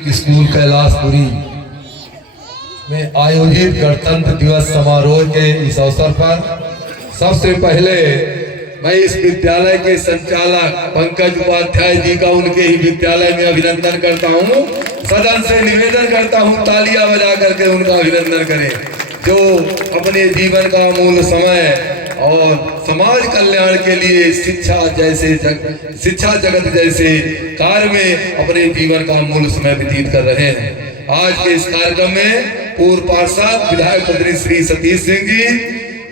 School Kailashpuri में आयोजित गणतंत्र दिवस समारोह के इस अवसर पर सबसे पहले मैं इस विद्यालय के संचालक पंकज उपाध्याय जी का उनके ही विद्यालय में अभिनंदन करता हूँ। सदन से निवेदन करता हूँ तालियां बजा करके उनका अभिनंदन करें, जो अपने जीवन का अमूल्य समय और समाज कल्याण के लिए शिक्षा जगत जैसे कार्य में अपने जीवन का अमूल्य समय व्यतीत कर रहे हैं। आज के इस कार्यक्रम में पूर्व पार्षद विधायक मंत्री श्री सतीश सिंह जी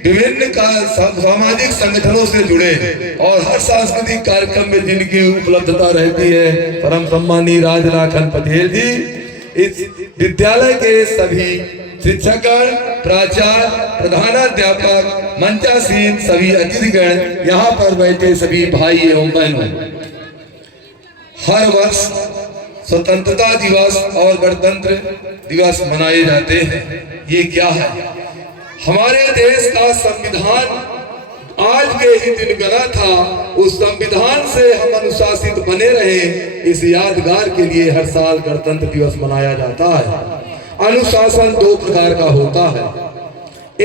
विभिन्न सामाजिक संगठनों से जुड़े और हर सांस्कृतिक कार्यक्रम में जिनकी उपलब्धता रहती है, परम सम्मानीय राजलाखन पटेल जी, इस विद्यालय के सभी शिक्षकगण, प्राचार्य, प्रधानाध्यापक, मंचासीन, सभी अतिथिगण, यहाँ पर बैठे सभी भाई एवं बहनों, हर वर्ष स्वतंत्रता दिवस और गणतंत्र दिवस मनाए जाते हैं। ये क्या है? हमारे देश का संविधान आज के ही दिन बना था, उस संविधान से हम अनुशासित बने रहे, इस यादगार के लिए हर साल गणतंत्र दिवस मनाया जाता है। अनुशासन दो प्रकार का होता है।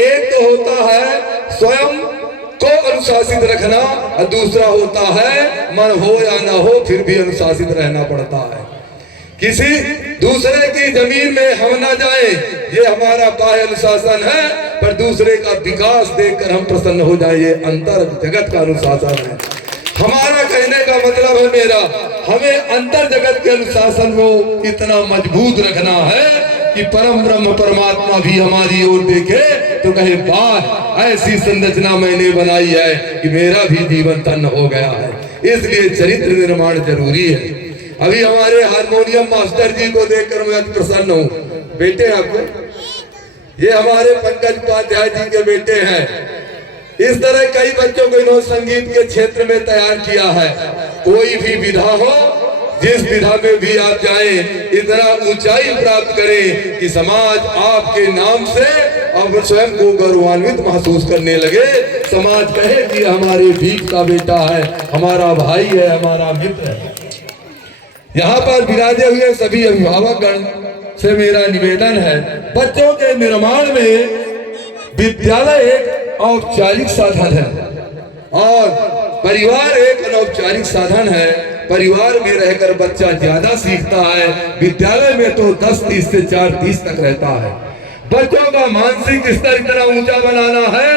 एक तो होता है स्वयं को अनुशासित रखना और दूसरा होता है मन हो या ना हो फिर भी अनुशासित रहना पड़ता है। किसी दूसरे की जमीन में हम ना जाए, ये हमारा बाह्य अनुशासन है, पर दूसरे का विकास देखकर हम प्रसन्न हो जाए, ये अंतर जगत का अनुशासन है। हमारा कहने का मतलब है मेरा, हमें अंतर जगत के अनुशासन को इतना मजबूत रखना है कि परम ब्रह्म परमात्मा भी हमारी ओर देखे तो कहे वाह, ऐसी संरचना मैंने बनाई है कि मेरा भी जीवन धन्य हो गया है। इसलिए चरित्र निर्माण जरूरी है। अभी हमारे हारमोनियम मास्टर जी को देखकर मैं प्रसन्न हूँ। बेटे आपको, ये हमारे पंकज उपाध्याय जी के बेटे हैं। इस तरह कई बच्चों को इन्होंने संगीत के क्षेत्र में तैयार किया है। कोई भी विधा हो, जिस विधा में भी आप जाएं, इतना ऊंचाई प्राप्त करें कि समाज आपके नाम से अब स्वयं को गौरवान्वित महसूस करने लगे। समाज कहे कि हमारे भीख का बेटा है, हमारा भाई है, हमारा मित्र है। यहाँ पर विराजे हुए सभी अभिभावकगण से मेरा निवेदन है, बच्चों के निर्माण में विद्यालय एक औपचारिक साधन है और परिवार एक अनौपचारिक साधन है। परिवार में रहकर बच्चा ज्यादा सीखता है, विद्यालय में तो 10-30 से 4-30 तक रहता है। बच्चों का मानसिक स्तर इतना ऊंचा बनाना है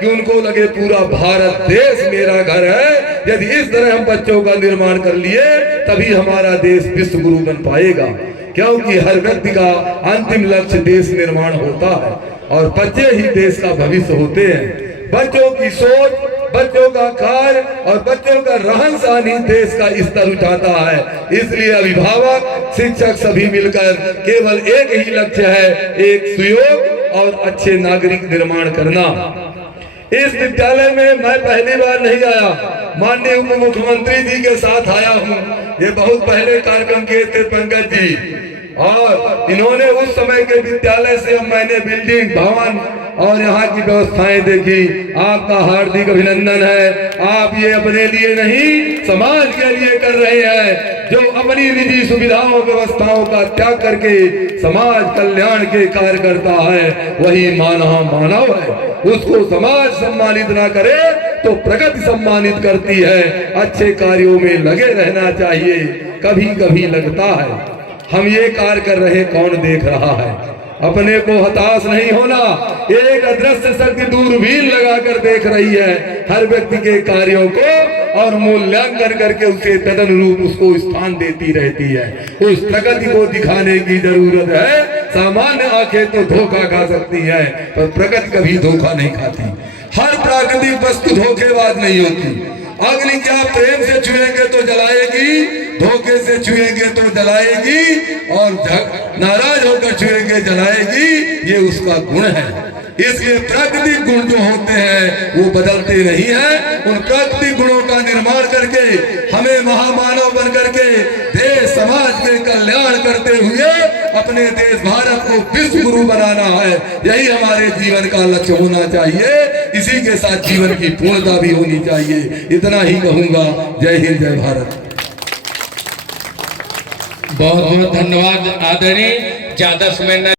कि उनको लगे पूरा भारत देश मेरा घर है। यदि इस तरह हम बच्चों का निर्माण कर लिए तभी हमारा देश विश्व गुरु बन पाएगा, क्योंकि हर व्यक्ति का अंतिम लक्ष्य देश निर्माण होता है और बच्चे ही देश का भविष्य होते हैं। बच्चों की सोच, बच्चों का कार्य और बच्चों का रहन सहन ही देश का स्तर उठाता है। इसलिए अभिभावक, शिक्षक सभी मिलकर केवल एक ही लक्ष्य है, एक सुयोग और अच्छे नागरिक निर्माण करना। इस विद्यालय में मैं पहली बार नहीं आया, माननीय उप मुख्यमंत्री जी के साथ आया हूँ। ये बहुत पहले कार्यक्रम किए थे पंकज जी, और इन्होंने उस समय के विद्यालय से मैंने बिल्डिंग, भवन और यहाँ की व्यवस्थाएं देखी। आपका हार्दिक अभिनंदन है। आप ये अपने लिए नहीं समाज के लिए कर रहे हैं। जो अपनी निजी सुविधाओं व्यवस्थाओं का त्याग करके समाज कल्याण के कार्य करता है, वही मानव है। उसको समाज सम्मानित ना करे तो प्रगति सम्मानित करती है। अच्छे कार्यों में लगे रहना चाहिए। कभी कभी लगता है हम ये कार्य कर रहे, कौन देख रहा है। अपने को हताश नहीं होना, एक अदृश्य शक्ति दूरबीन लगाकर देख रही है हर व्यक्ति के कार्यों को और मूल्यांकन करके उसे तदनुरूप उसको स्थान देती रहती है। उस प्रगति को दिखाने की जरूरत है। सामान्य आंखें तो धोखा खा सकती है, पर प्रगति कभी धोखा नहीं खाती। हर प्राकृतिक वस्तु धोखेबाज नहीं होती। अग्नि क्या प्रेम से छुएंगे तो जलाएगी, धोखे से छुएंगे तो जलाएगी, और नाराज होकर छुएंगे जलाएगी। ये उसका गुण है। इसलिए प्राकृतिक गुण जो होते हैं वो बदलते नहीं हैं। उन प्राकृतिक गुणों का निर्माण करके हमें महामानव बन करके देश समाज के कल्याण करते हुए अपने देश भारत को विश्व गुरु बनाना है। यही हमारे जीवन का लक्ष्य होना चाहिए। इसी के साथ जीवन की पूर्णता भी होनी चाहिए। इतना ही कहूंगा। जय हिंद, जय भारत। बहुत बहुत धन्यवाद आदरणीय। ज्यादा समय न